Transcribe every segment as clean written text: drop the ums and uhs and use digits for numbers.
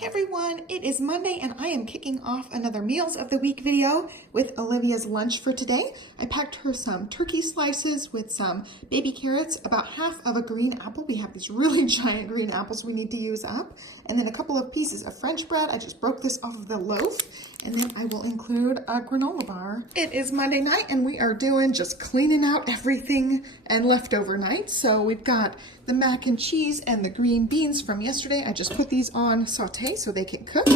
Hey everyone, it is Monday and I am kicking off another Meals of the Week video with Olivia's lunch for today. I packed her some turkey slices with some baby carrots, about half of a green apple. We have these really giant green apples we need to use up. And then a couple of pieces of French bread. I just broke this off of the loaf. And then I will include a granola bar. It is Monday night and we are doing just cleaning out everything and leftover night. So we've got the mac and cheese and the green beans from yesterday. I just put these on saute so they can cook.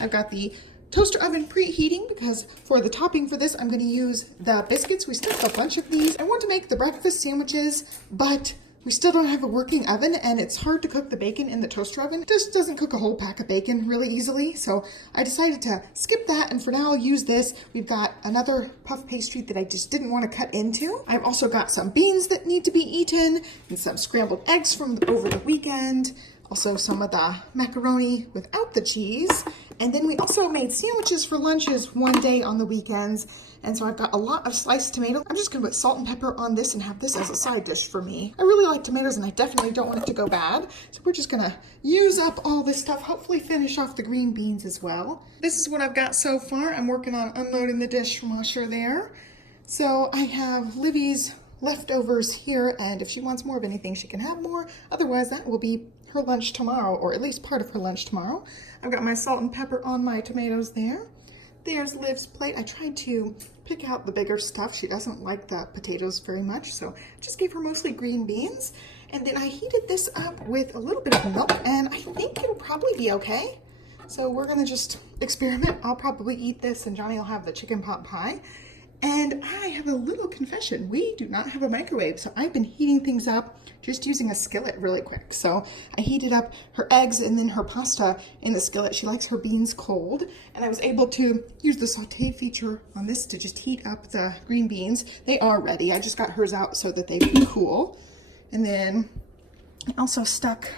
I've got the toaster oven preheating because for the topping for this, I'm going to use the biscuits. We still have a bunch of these. I want to make the breakfast sandwiches, but we still don't have a working oven and it's hard to cook the bacon in the toaster oven. It just doesn't cook a whole pack of bacon really easily. So I decided to skip that, and for now I'll use this. We've got another puff pastry that I just didn't want to cut into. I've also got some beans that need to be eaten and some scrambled eggs from over the weekend. Also some of the macaroni without the cheese. And then we also made sandwiches for lunches one day on the weekends. And so I've got a lot of sliced tomatoes. I'm just gonna put salt and pepper on this and have this as a side dish for me. I really like tomatoes and I definitely don't want it to go bad. So we're just gonna use up all this stuff, hopefully finish off the green beans as well. This is what I've got so far. I'm working on unloading the dishwasher there. So I have Livy's leftovers here, and if she wants more of anything, she can have more. Otherwise, that will be her lunch tomorrow, or at least part of her lunch tomorrow. I've got my salt and pepper on my tomatoes there. There's Liv's plate. I tried to pick out the bigger stuff. She doesn't like the potatoes very much, so I just gave her mostly green beans. And then I heated this up with a little bit of milk, and I think it'll probably be okay. So we're gonna just experiment. I'll probably eat this, and Johnny will have the chicken pot pie. And I have a little confession. We do not have a microwave, so I've been heating things up just using a skillet really quick. So I heated up her eggs and then her pasta in the skillet. She likes her beans cold, and I was able to use the saute feature on this to just heat up the green beans. They are ready. I just got hers out so that they can cool. And then I also stuck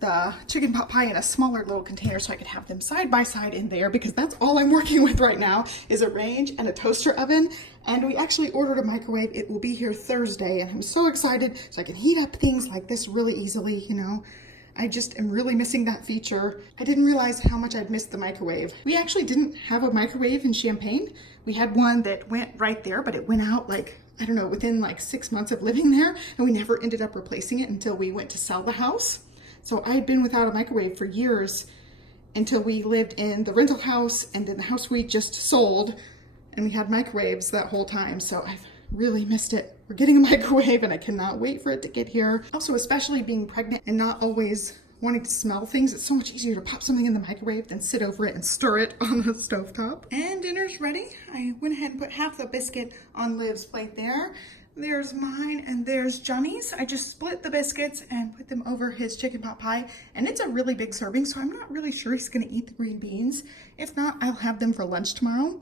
the chicken pot pie in a smaller little container so I could have them side by side in there, because that's all I'm working with right now is a range and a toaster oven. And we actually ordered a microwave. It will be here Thursday, and I'm so excited so I can heat up things like this really easily, you know. I just am really missing that feature. I didn't realize how much I'd missed the microwave. We actually didn't have a microwave in Champaign. We had one that went right there, but it went out like, I don't know, within like 6 months of living there, and we never ended up replacing it until we went to sell the house. So I had been without a microwave for years until we lived in the rental house and in the house we just sold, and we had microwaves that whole time. So I've really missed it. We're getting a microwave and I cannot wait for it to get here. Also, especially being pregnant and not always wanting to smell things, it's so much easier to pop something in the microwave than sit over it and stir it on the stovetop. And dinner's ready. I went ahead and put half the biscuit on Liv's plate there. There's mine and there's Johnny's. I just split the biscuits and put them over his chicken pot pie, and it's a really big serving, so I'm not really sure he's gonna eat the green beans. If not, I'll have them for lunch tomorrow.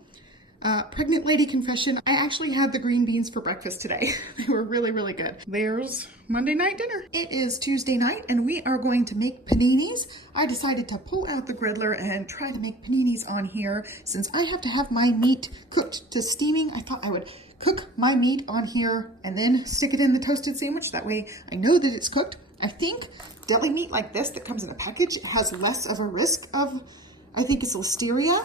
Pregnant lady confession, I actually had the green beans for breakfast today. They were really, really good. There's Monday night dinner. It is Tuesday night and we are going to make paninis. I decided to pull out the griddler and try to make paninis on here. Since I have to have my meat cooked to steaming, I thought I would cook my meat on here and then stick it in the toasted sandwich. That way I know that it's cooked. I think deli meat like this that comes in a package has less of a risk of, I think it's listeria,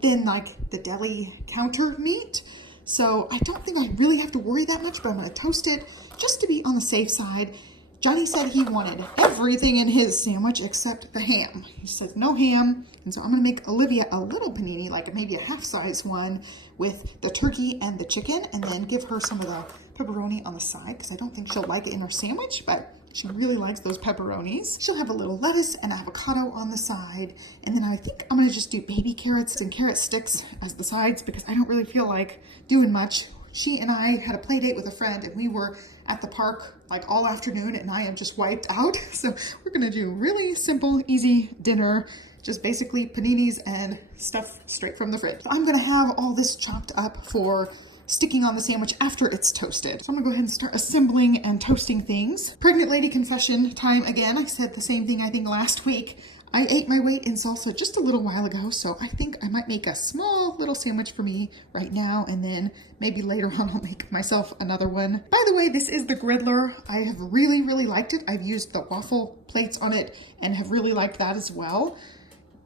than like the deli counter meat. So I don't think I really have to worry that much, but I'm gonna toast it just to be on the safe side. Johnny said he wanted everything in his sandwich except the ham. He said no ham, and so I'm gonna make Olivia a little panini, like maybe a half-size one with the turkey and the chicken, and then give her some of the pepperoni on the side, because I don't think she'll like it in her sandwich, but she really likes those pepperonis. She'll have a little lettuce and avocado on the side, and then I think I'm gonna just do baby carrots and carrot sticks as the sides, because I don't really feel like doing much. She and I had a play date with a friend, and we were at the park like all afternoon, and I am just wiped out. So we're gonna do really simple, easy dinner, just basically paninis and stuff straight from the fridge. I'm gonna have all this chopped up for sticking on the sandwich after it's toasted. So I'm gonna go ahead and start assembling and toasting things. Pregnant lady confession time again. I said the same thing I think last week. I ate my weight in salsa just a little while ago, so I think I might make a small little sandwich for me right now, and then maybe later on I'll make myself another one. By the way, this is the griddler. I have really, really liked it. I've used the waffle plates on it and have really liked that as well.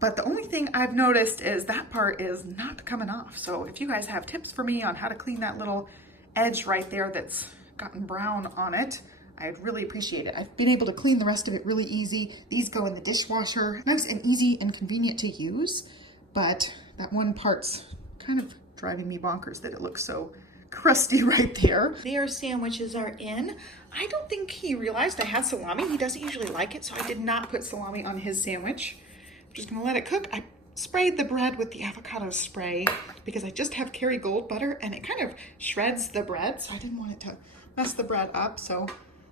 But the only thing I've noticed is that part is not coming off. So if you guys have tips for me on how to clean that little edge right there that's gotten brown on it, I'd really appreciate it. I've been able to clean the rest of it really easy. These go in the dishwasher. Nice and easy and convenient to use, but that one part's kind of driving me bonkers that it looks so crusty right there. Their sandwiches are in. I don't think he realized I had salami. He doesn't usually like it, so I did not put salami on his sandwich. I'm just gonna let it cook. I sprayed the bread with the avocado spray because I just have Kerrygold butter and it kind of shreds the bread, so I didn't want it to mess the bread up. So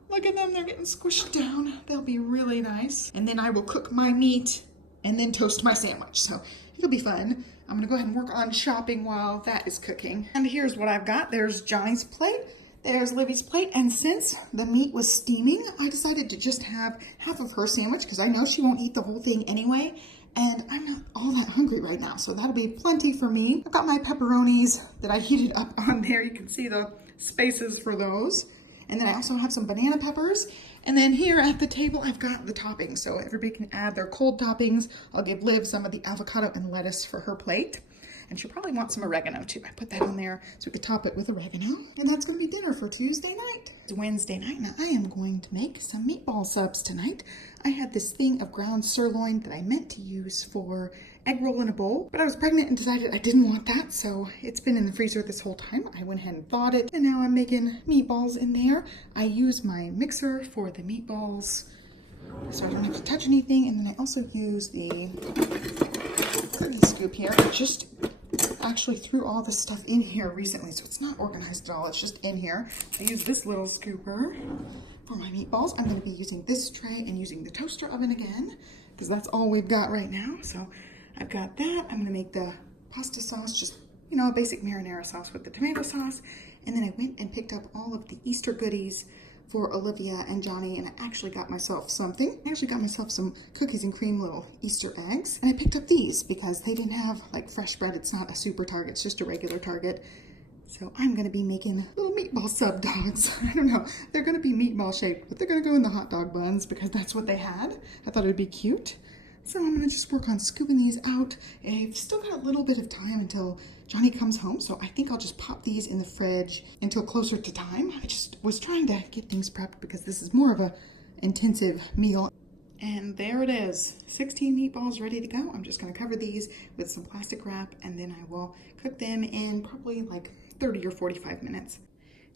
look at them, they're getting squished down. They'll be really nice. And then I will cook my meat and then toast my sandwich. So it'll be fun. I'm gonna go ahead and work on shopping while that is cooking. And here's what I've got. There's Johnny's plate, there's Livy's plate, and since the meat was steaming, I decided to just have half of her sandwich because I know she won't eat the whole thing anyway, and I'm not all that hungry right now, so that'll be plenty for me. I've got my pepperonis that I heated up on there. You can see the spaces for those. And then I also have some banana peppers. And then here at the table, I've got the toppings. So everybody can add their cold toppings. I'll give Liv some of the avocado and lettuce for her plate. And she'll probably want some oregano too. I put that on there so we could top it with oregano. And that's gonna be dinner for Tuesday night. It's Wednesday night, and I am going to make some meatball subs tonight. I had this thing of ground sirloin that I meant to use for egg roll in a bowl, but I was pregnant and decided I didn't want that, so it's been in the freezer this whole time. I went ahead and thawed it, and now I'm making meatballs in there. I use my mixer for the meatballs so I don't have to touch anything, and then I also use the cookie scoop here. I just actually threw all this stuff in here recently, so it's not organized at all, it's just in here. I use this little scooper for my meatballs. I'm going to be using this tray and using the toaster oven again, because that's all we've got right now. So I've got that. I'm going to make the pasta sauce, just, you know, a basic marinara sauce with the tomato sauce. And then I went and picked up all of the Easter goodies for Olivia and Johnny, and I actually got myself something. I actually got myself some cookies and cream little Easter eggs. And I picked up these because they didn't have like fresh bread. It's not a super Target, it's just a regular Target. So I'm gonna be making little meatball sub dogs. I don't know, they're gonna be meatball shaped, but they're gonna go in the hot dog buns because that's what they had. I thought it would be cute. So I'm gonna just work on scooping these out. I've still got a little bit of time until Johnny comes home, so I think I'll just pop these in the fridge until closer to time. I just was trying to get things prepped because this is more of a intensive meal. And there it is, 16 meatballs ready to go. I'm just gonna cover these with some plastic wrap, and then I will cook them in probably like 30 or 45 minutes.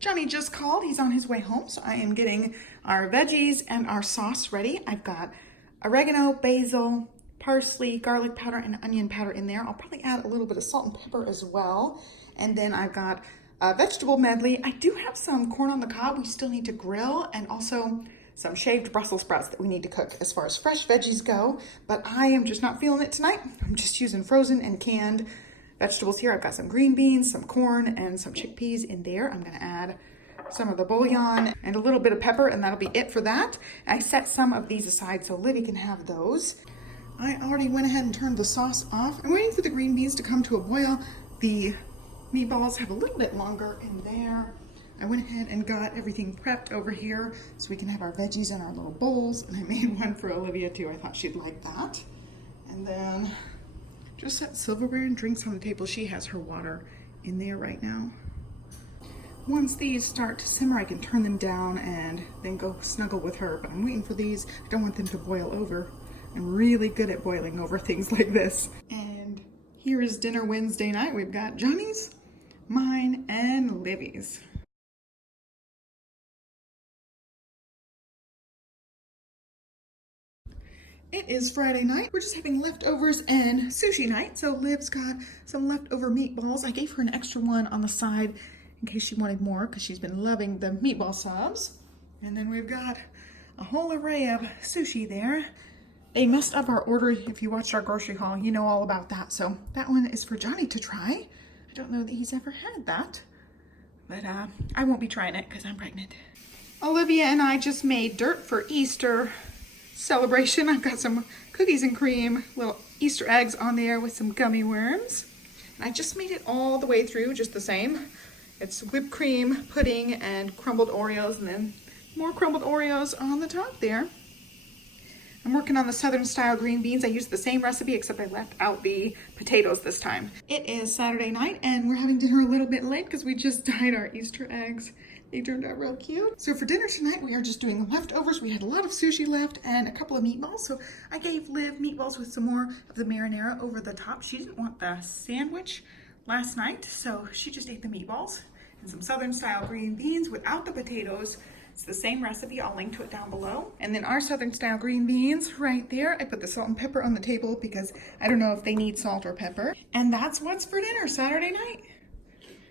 Johnny just called, he's on his way home, so I am getting our veggies and our sauce ready. I've got oregano, basil, parsley, garlic powder, and onion powder in there. I'll probably add a little bit of salt and pepper as well. And then I've got a vegetable medley. I do have some corn on the cob we still need to grill, and also some shaved Brussels sprouts that we need to cook as far as fresh veggies go, but I am just not feeling it tonight. I'm just using frozen and canned vegetables here. I've got some green beans, some corn, and some chickpeas in there. I'm gonna add some of the bouillon and a little bit of pepper, and that'll be it for that. I set some of these aside so Livy can have those. I already went ahead and turned the sauce off. I'm waiting for the green beans to come to a boil. The meatballs have a little bit longer in there. I went ahead and got everything prepped over here so we can have our veggies in our little bowls, and I made one for Olivia too. I thought she'd like that. And then just set silverware and drinks on the table. She has her water in there right now. Once these start to simmer, I can turn them down and then go snuggle with her, but I'm waiting for these. I don't want them to boil over. I'm really good at boiling over things like this. And here is dinner Wednesday night. We've got Johnny's, mine, and Livy's. It is Friday night. We're just having leftovers and sushi night. So Liv's got some leftover meatballs. I gave her an extra one on the side in case she wanted more, because she's been loving the meatball subs. And then we've got a whole array of sushi there. They messed up our order. If you watched our grocery haul, you know all about that. So that one is for Johnny to try. I don't know that he's ever had that, but I won't be trying it because I'm pregnant. Olivia and I just made dirt for Easter celebration. I've got some cookies and cream, little Easter eggs on there with some gummy worms. And I just made it all the way through, just the same. It's whipped cream, pudding, and crumbled Oreos, and then more crumbled Oreos on the top there. I'm working on the Southern style green beans. I used the same recipe except I left out the potatoes this time. It is Saturday night and we're having dinner a little bit late because we just dyed our Easter eggs. They turned out real cute. So for dinner tonight, we are just doing leftovers. We had a lot of sushi left and a couple of meatballs. So I gave Liv meatballs with some more of the marinara over the top. She didn't want the sandwich last night, so she just ate the meatballs and some Southern style green beans without the potatoes. It's the same recipe. I'll link to it down below. And then our Southern style green beans right there. I put the salt and pepper on the table because I don't know if they need salt or pepper. And that's what's for dinner Saturday night.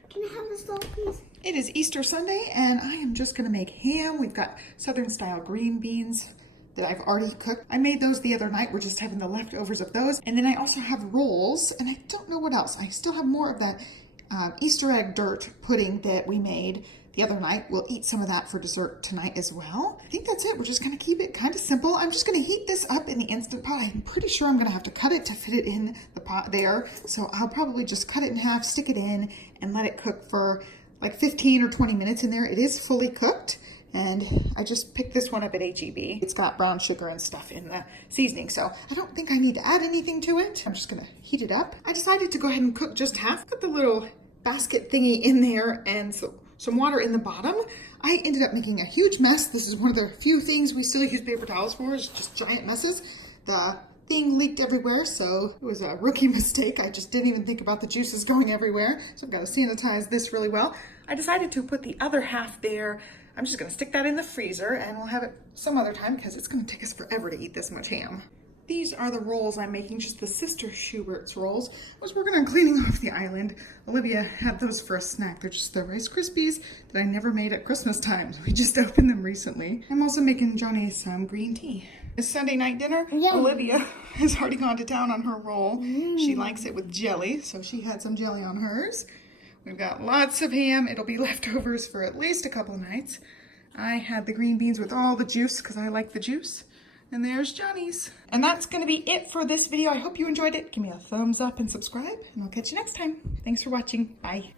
Can I have the salt, please? It is Easter Sunday and I am just gonna make ham. We've got Southern style green beans that I've already cooked. I made those the other night. We're just having the leftovers of those. And then I also have rolls and I don't know what else. I still have more of that Easter egg dirt pudding that we made the other night. We'll eat some of that for dessert tonight as well. I think that's it. We're just gonna keep it kind of simple. I'm just gonna heat this up in the Instant Pot. I'm pretty sure I'm gonna have to cut it to fit it in the pot there. So I'll probably just cut it in half, stick it in, and let it cook for like 15 or 20 minutes in there. It is fully cooked. And I just picked this one up at H-E-B. It's got brown sugar and stuff in the seasoning, so I don't think I need to add anything to it. I'm just gonna heat it up. I decided to go ahead and cook just half. Put the little basket thingy in there and some water in the bottom. I ended up making a huge mess. This is one of the few things we still use paper towels for, is just giant messes. The thing leaked everywhere, so it was a rookie mistake. I just didn't even think about the juices going everywhere. So I've got to sanitize this really well. I decided to put the other half there. I'm just gonna stick that in the freezer and we'll have it some other time because it's gonna take us forever to eat this much ham. These are the rolls I'm making, just the Sister Schubert's rolls. I was working on cleaning off the island. Olivia had those for a snack. They're just the Rice Krispies that I never made at Christmas time. We just opened them recently. I'm also making Johnny some green tea. It's Sunday night dinner. Yeah. Olivia has already gone to town on her roll. She likes it with jelly, so she had some jelly on hers. We've got lots of ham. It'll be leftovers for at least a couple of nights. I had the green beans with all the juice because I like the juice. And there's Johnny's. And that's going to be it for this video. I hope you enjoyed it. Give me a thumbs up and subscribe, and I'll catch you next time. Thanks for watching. Bye.